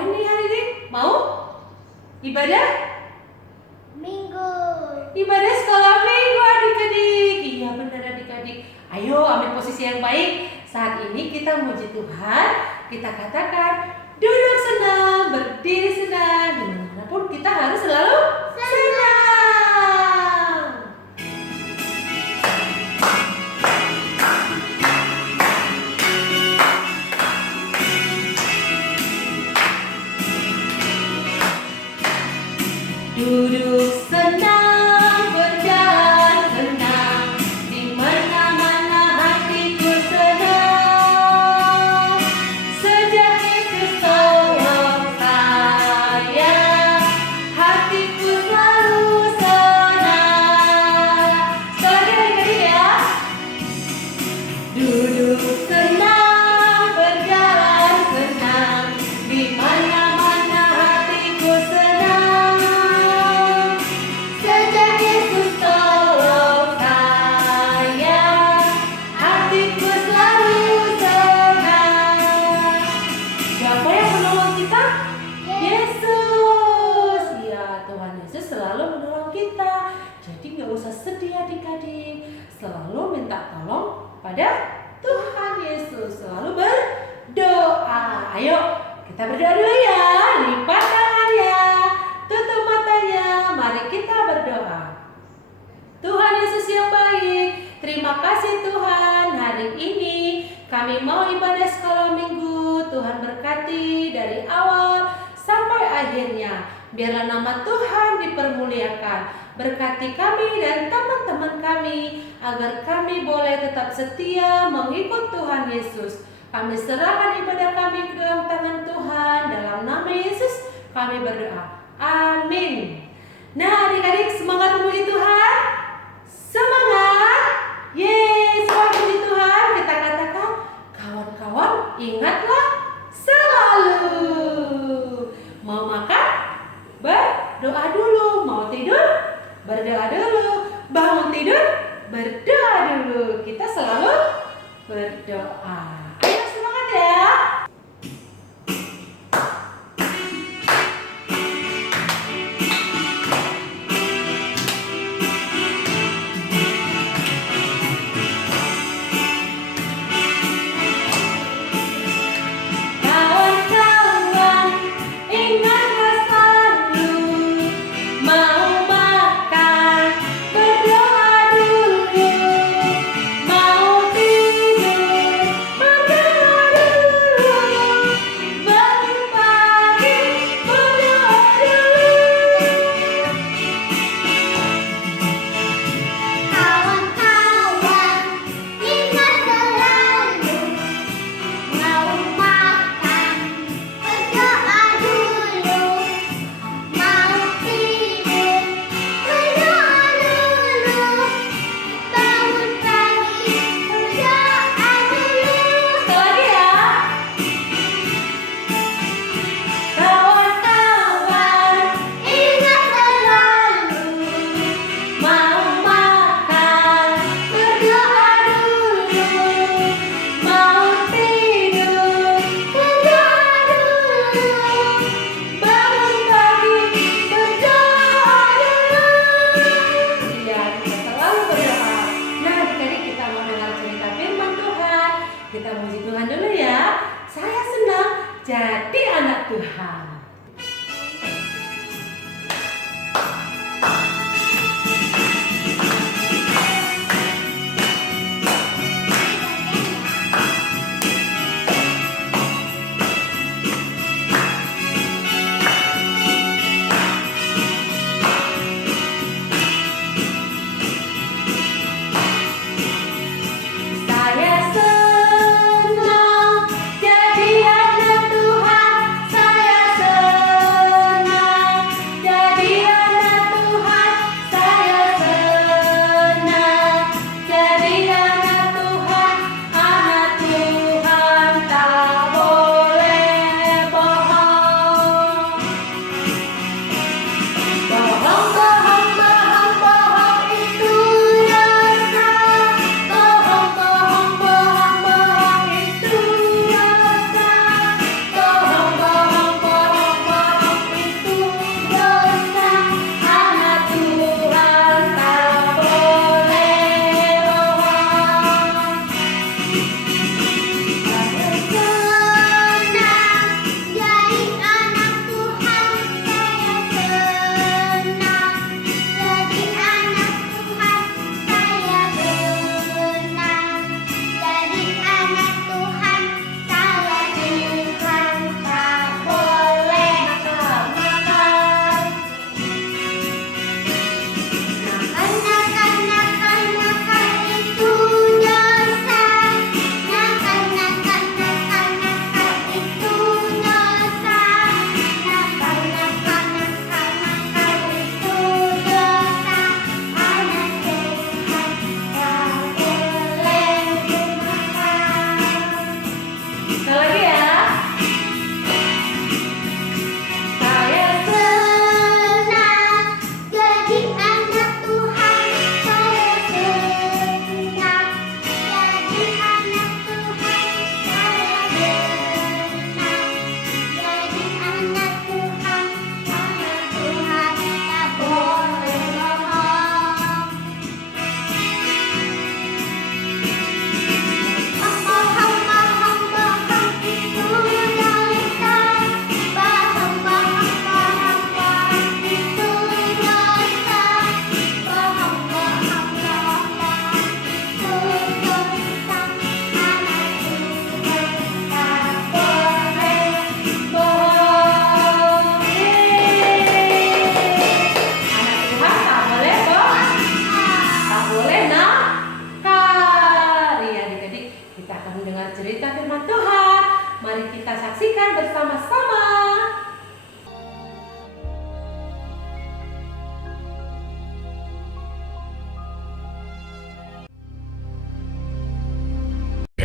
ngapain nih hari ini? Mau ibadah? Minggu. Ibadah sekolah minggu adik-adik. Iya benar adik-adik. Ayo ambil posisi yang baik. Saat ini kita muji Tuhan. Kita katakan duduk senang, berdiri senang. Dimanapun kita harus selalu senang. Duduk senang, berjalan senang, di mana-mana hatiku senang. Sejak Yesus tolong saya, hatiku selalu senang. Sekali lagi ya. Duduk senang, berjalan senang, di mana-mana hatiku senang. Sejak Yesus tolong saya, hatiku selalu senang. Siapa yang menolong kita? Yesus. Ya, Tuhan Yesus selalu menolong kita. Jadi nggak usah sedih adik-adik. Selalu minta tolong pada Tuhan Yesus. Selalu berdoa. Ayo kita berdoa dulu ya. Lipat tangannya, tutup matanya. Mari kita berdoa. Tuhan Yesus yang baik, terima kasih Tuhan. Hari ini kami mau ibadah sekolah minggu. Tuhan berkati dari awal sampai akhirnya. Biarlah nama Tuhan dipermuliakan. Berkati kami dan teman-teman kami, agar kami boleh tetap setia mengikut Tuhan Yesus. Kami serahkan ibadah kami ke dalam tangan Tuhan. Dalam nama Yesus kami berdoa. Amin. Nah adik-adik, semangat memuji Tuhan. Semangat. Yeay, semangat memuji Tuhan. Kita katakan, kawan-kawan ingatlah selalu. Mau makan? Berdoa dulu. Mau tidur? Berdoa dulu. Bangun tidur? Berdoa dulu. Kita selalu berdoa. Ayo semangat ya.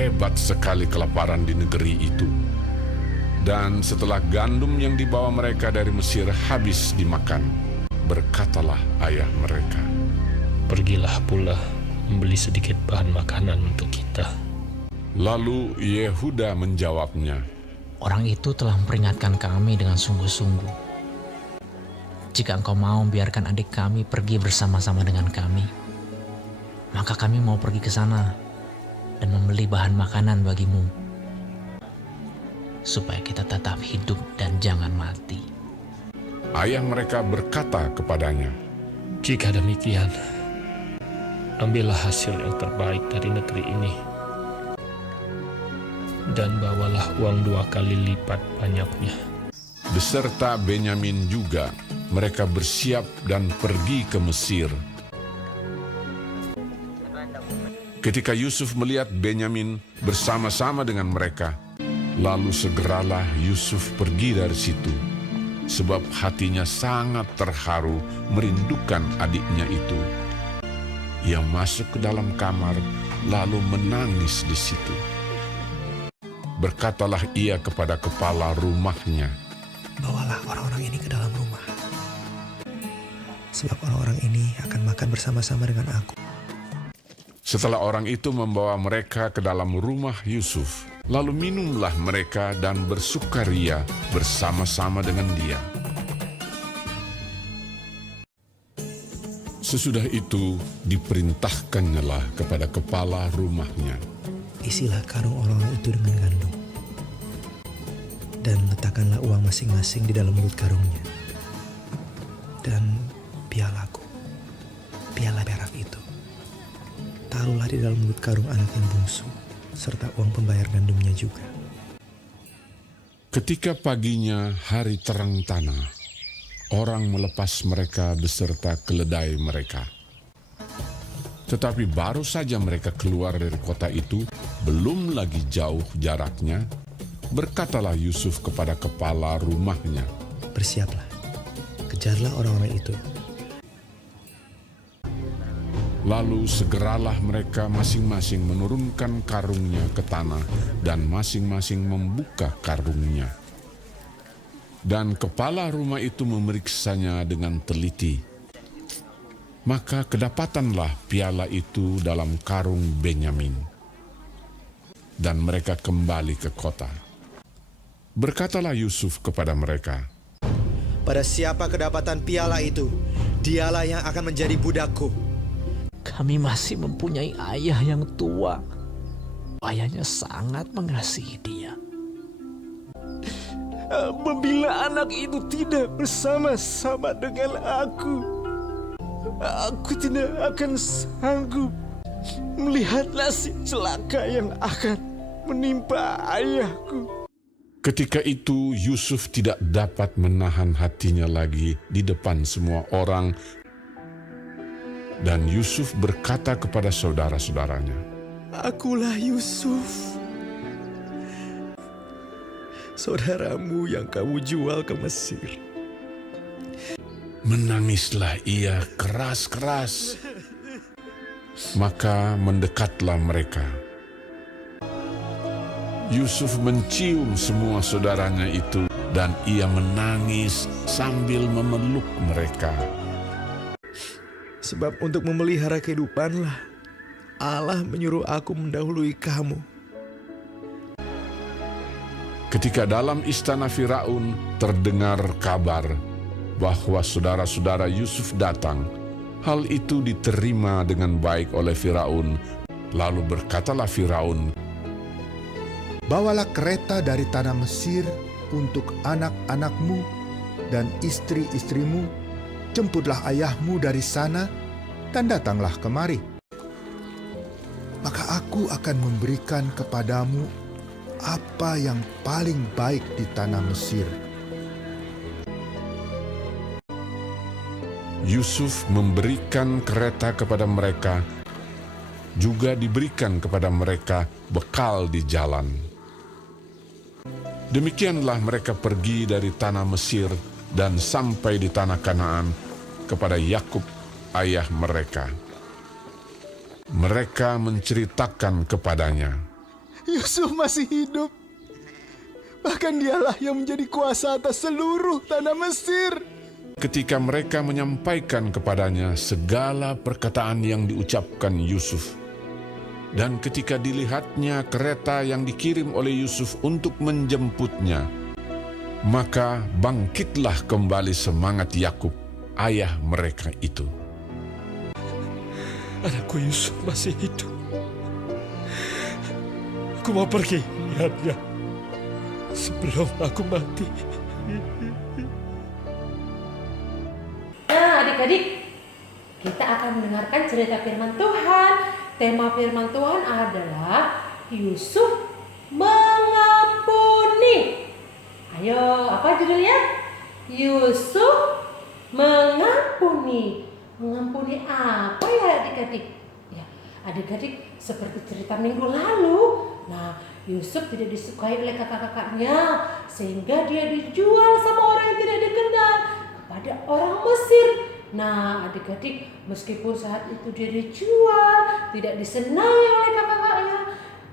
hebat sekali kelaparan di negeri itu. Dan setelah gandum yang dibawa mereka dari Mesir habis dimakan, berkatalah ayah mereka, "Pergilah pula membeli sedikit bahan makanan untuk kita." Lalu Yehuda menjawabnya, Orang itu telah memperingatkan kami dengan sungguh-sungguh. Jika engkau mau biarkan adik kami pergi bersama-sama dengan kami, maka kami mau pergi ke sana dan membeli bahan makanan bagimu, supaya kita tetap hidup dan jangan mati. ayah mereka berkata kepadanya, Jika demikian, ambillah hasil yang terbaik dari negeri ini, dan bawalah uang 2 kali lipat banyaknya. beserta Benyamin juga, mereka bersiap dan pergi ke Mesir. Ketika Yusuf melihat Benyamin bersama-sama dengan mereka, lalu segeralah Yusuf pergi dari situ, sebab hatinya sangat terharu merindukan adiknya itu. Ia masuk ke dalam kamar, lalu menangis di situ. Berkatalah ia kepada kepala rumahnya, "Bawalah orang-orang ini ke dalam rumah, sebab orang-orang ini akan makan bersama-sama dengan aku." Setelah orang itu membawa mereka ke dalam rumah Yusuf, lalu minumlah mereka dan bersukaria bersama-sama dengan dia. Sesudah itu diperintahkannyalah kepada kepala rumahnya, Isilah karung orang-orang itu dengan gandum, dan letakkanlah uang masing-masing di dalam mulut karungnya. Dan pialaku, piala perak itu, taruhlah di dalam mulut karung anak yang bungsu, serta uang pembayar gandumnya juga. Ketika paginya hari terang tanah, orang melepas mereka beserta keledai mereka. Tetapi baru saja mereka keluar dari kota itu, belum lagi jauh jaraknya, berkatalah Yusuf kepada kepala rumahnya, Bersiaplah, kejarlah orang-orang itu. Lalu segeralah mereka masing-masing menurunkan karungnya ke tanah dan masing-masing membuka karungnya. Dan kepala rumah itu memeriksanya dengan teliti. Maka kedapatanlah piala itu dalam karung Benyamin. Dan mereka kembali ke kota. Berkatalah Yusuf kepada mereka, Pada siapa kedapatan piala itu, dialah yang akan menjadi budakku. Kami masih mempunyai ayah yang tua. Ayahnya sangat mengasihi dia. Apabila anak itu tidak bersama-sama dengan aku tidak akan sanggup melihat nasib celaka yang akan menimpa ayahku. ketika itu Yusuf tidak dapat menahan hatinya lagi di depan semua orang. Dan Yusuf berkata kepada saudara-saudaranya, Akulah Yusuf, saudaramu yang kamu jual ke Mesir. Menangislah ia keras-keras. Maka mendekatlah mereka. Yusuf mencium semua saudaranya itu, dan ia menangis sambil memeluk mereka. Sebab untuk memelihara kehidupanlah Allah menyuruh aku mendahului kamu. Ketika dalam istana Firaun terdengar kabar bahwa saudara-saudara Yusuf datang, hal itu diterima dengan baik oleh Firaun. Lalu berkatalah Firaun, Bawalah kereta dari tanah Mesir untuk anak-anakmu dan istri-istrimu, jemputlah ayahmu dari sana dan datanglah kemari. Maka aku akan memberikan kepadamu apa yang paling baik di tanah Mesir. Yusuf memberikan kereta kepada mereka, juga diberikan kepada mereka bekal di jalan. Demikianlah mereka pergi dari tanah Mesir dan sampai di tanah Kanaan kepada Yakub ayah mereka. Mereka menceritakan kepadanya, Yusuf masih hidup. Bahkan dialah yang menjadi kuasa atas seluruh tanah Mesir. Ketika mereka menyampaikan kepadanya segala perkataan yang diucapkan Yusuf, dan ketika dilihatnya kereta yang dikirim oleh Yusuf untuk menjemputnya, maka bangkitlah kembali semangat Yakub, ayah mereka itu. Anakku Yusuf masih hidup. Aku mau pergi lihatnya sebelum aku mati. Nah, adik-adik, kita akan mendengarkan cerita firman Tuhan. Tema firman Tuhan adalah Yusuf mengampuni. Ayo, apa judulnya? Yusuf mengampuni. Mengampuni apa ya adik-adik? Ya, adik-adik seperti cerita minggu lalu. Nah, Yusuf tidak disukai oleh kakak-kakaknya sehingga dia dijual sama orang yang tidak dikenal kepada orang Mesir. Nah, adik-adik, meskipun saat itu dia dijual, tidak disenangi oleh kakak-kakaknya,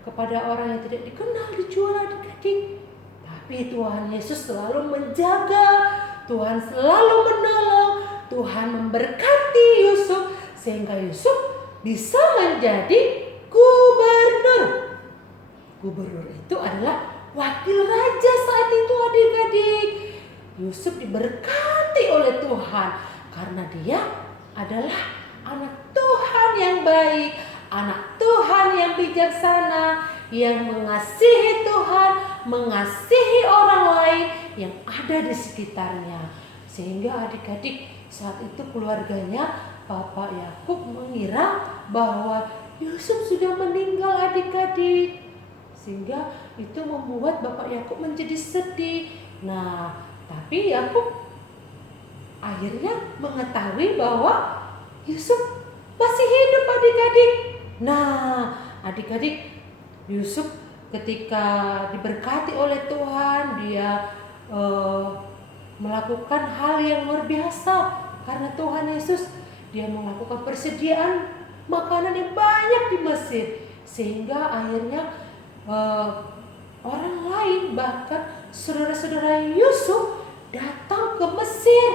kepada orang yang tidak dikenal dijual adik-adik. Tapi Tuhan Yesus selalu menjaga, Tuhan selalu menolong, Tuhan memberkati Yusuf sehingga Yusuf bisa menjadi gubernur. Gubernur itu adalah wakil raja saat itu adik-adik. Yusuf diberkati oleh Tuhan karena dia adalah anak Tuhan yang baik, anak Tuhan yang bijaksana, yang mengasihi Tuhan, mengasihi orang lain yang ada di sekitarnya. Sehingga adik-adik saat itu keluarganya, Bapak Yakub mengira bahwa Yusuf sudah meninggal adik-adik. Sehingga itu membuat Bapak Yakub menjadi sedih. Nah, tapi Yakub akhirnya mengetahui bahwa Yusuf masih hidup adik-adik. Nah, adik-adik, Yusuf ketika diberkati oleh Tuhan, dia melakukan hal yang luar biasa karena Tuhan Yesus. Dia melakukan persediaan makanan yang banyak di Mesir sehingga akhirnya orang lain, bahkan saudara-saudara Yusuf datang ke Mesir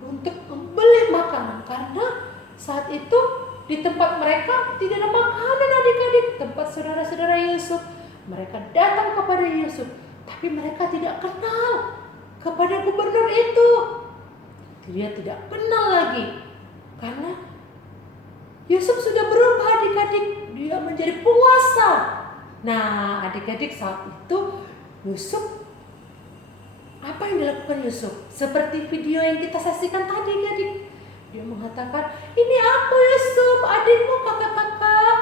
untuk membeli makanan karena saat itu di tempat mereka tidak ada makanan adik-adik. Tempat saudara-saudara Yusuf, mereka datang kepada Yusuf, tapi mereka tidak kenal kepada gubernur itu. Dia tidak kenal lagi karena Yusuf sudah berubah adik-adik, dia menjadi penguasa. Nah, adik-adik, saat itu Yusuf, apa yang dilakukan Yusuf? Seperti video yang kita saksikan tadi adik-adik. Dia mengatakan, ini aku Yusuf, adikmu, kakak-kakak.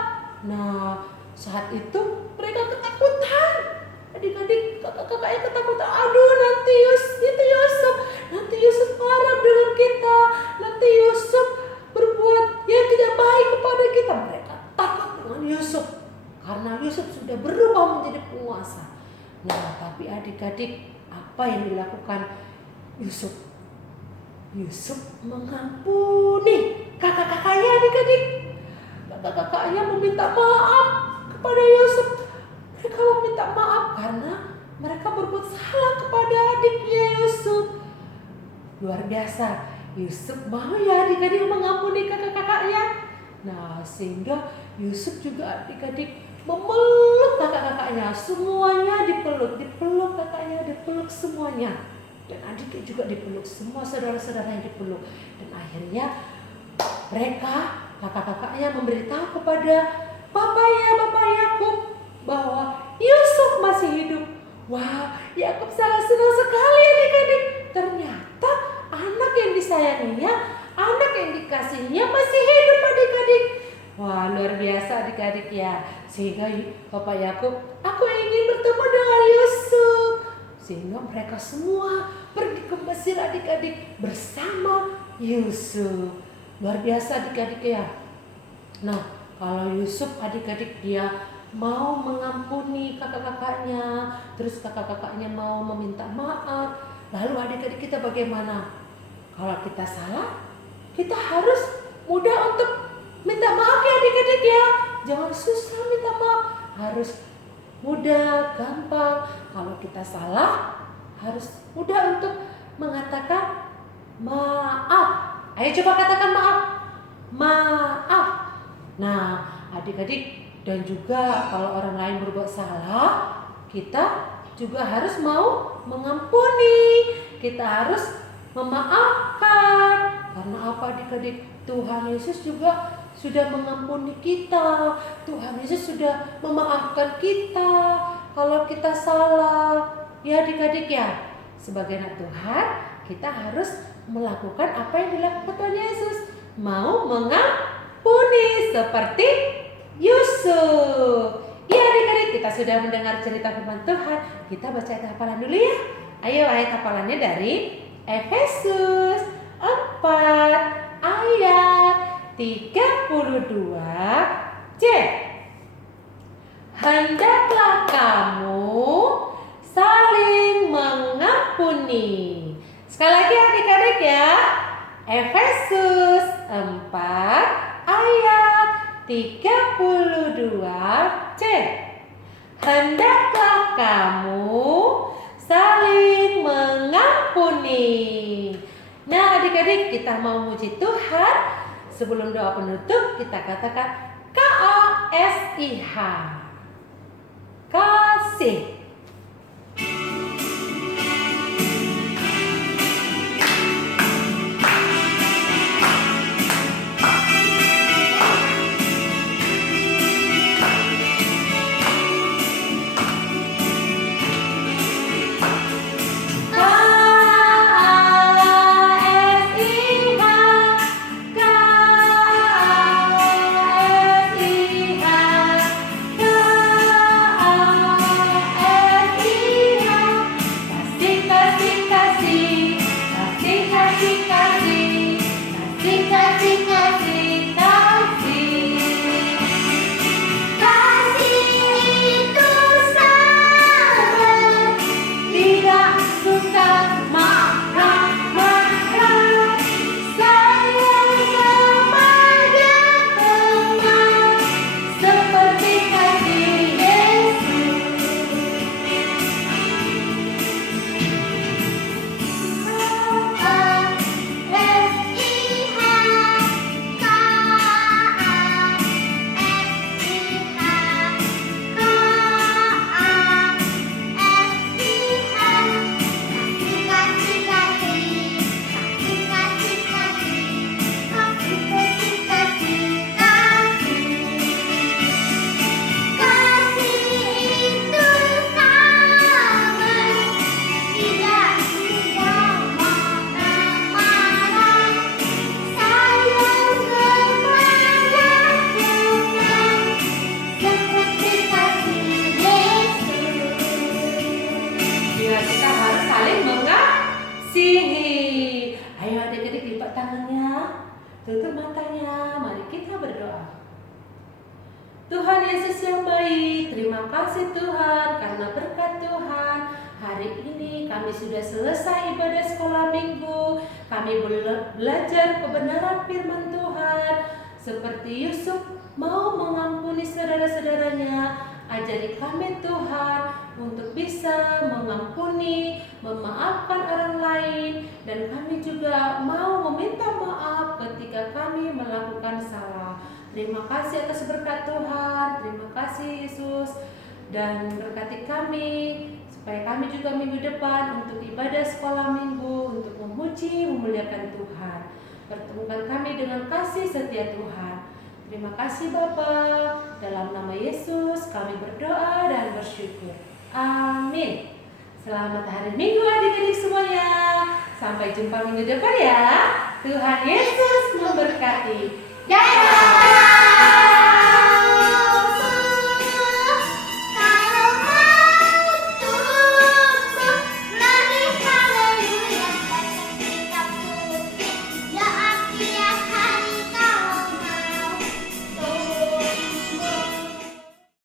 Nah, saat itu mereka ketakutan. Adik-adik, kakak-kakaknya ketakutan. Aduh, nanti Yusuf marah dengan kita. Nanti Yusuf berbuat yang tidak baik kepada kita. Mereka takut dengan Yusuf karena Yusuf sudah berubah menjadi penguasa. Nah, tapi adik-adik, apa yang dilakukan Yusuf? Yusuf mengampuni kakak-kakaknya adik-adik. Kakak-kakaknya meminta maaf kepada Yusuf. Mereka meminta maaf karena mereka berbuat salah kepada adiknya Yusuf. Luar biasa, Yusuf mau ya adik-adik mengampuni kakak-kakaknya. Nah, sehingga Yusuf juga adik-adik memeluk kakak-kakaknya. Semuanya dipeluk kakaknya, dipeluk semuanya. Dan adik juga dipeluk, semua saudara-saudara yang dipeluk. Dan akhirnya mereka, kakak-kakaknya memberitahu kepada Bapak Yakub bahwa Yusuf masih hidup. Wah, Yakub sangat senang sekali adik-adik. Ternyata anak yang disayanginya, anak yang dikasihinya masih hidup adik-adik. Wah, luar biasa adik-adik ya. Sehingga Bapak Yakub, aku ingin bertemu dengan Yusuf. Sehingga mereka semua pergi ke Mesir adik-adik bersama Yusuf. Luar biasa adik-adik ya. Nah, kalau Yusuf adik-adik dia mau mengampuni kakak-kakaknya, terus kakak-kakaknya mau meminta maaf. Lalu adik-adik kita bagaimana? Kalau kita salah, kita harus mudah untuk minta maaf ya adik-adik ya. Jangan susah minta maaf, harus mudah, gampang. Kalau kita salah, harus mudah untuk mengatakan maaf. Ayo coba katakan maaf. Maaf. Nah, adik-adik, dan juga kalau orang lain berbuat salah, kita juga harus mau mengampuni. Kita harus memaafkan. Karena apa adik-adik? Tuhan Yesus juga sudah mengampuni kita. Tuhan Yesus sudah memaafkan kita kalau kita salah. Ya adik-adik ya, sebagai anak Tuhan, kita harus melakukan apa yang dilakukan Tuhan Yesus. Mau mengampuni seperti Yusuf. Ya adik-adik, kita sudah mendengar cerita firman Tuhan. Kita baca ayat hafalan dulu ya. Ayo, ayat hafalannya dari Efesus 4 ayat 32C. Hendaklah kamu saling mengampuni. Sekali lagi adik-adik ya. Efesus 4 ayat 32C. Hendaklah kamu saling mengampuni. Nah adik-adik, kita mau muji Tuhan. Sebelum doa penutup, kita katakan KASIH. Kasih. Tutup matanya, mari kita berdoa. Tuhan Yesus yang baik, terima kasih Tuhan karena berkat Tuhan hari ini kami sudah selesai ibadah sekolah minggu. Kami belajar kebenaran firman Tuhan. Seperti Yusuf mau mengampuni saudara-saudaranya, ajari kami Tuhan untuk bisa mengampuni, memaafkan orang lain, dan kami juga mau meminta maaf ketika kami melakukan salah. Terima kasih atas berkat Tuhan, terima kasih Yesus, dan berkati kami supaya kami juga minggu depan untuk ibadah sekolah minggu, untuk memuji, memuliakan Tuhan. Pertemukan kami dengan kasih setia Tuhan. Terima kasih Bapa, dalam nama Yesus kami berdoa dan bersyukur. Amin. Selamat hari Minggu adik-adik semuanya. Sampai jumpa minggu depan ya. Tuhan Yesus memberkati. Dadah.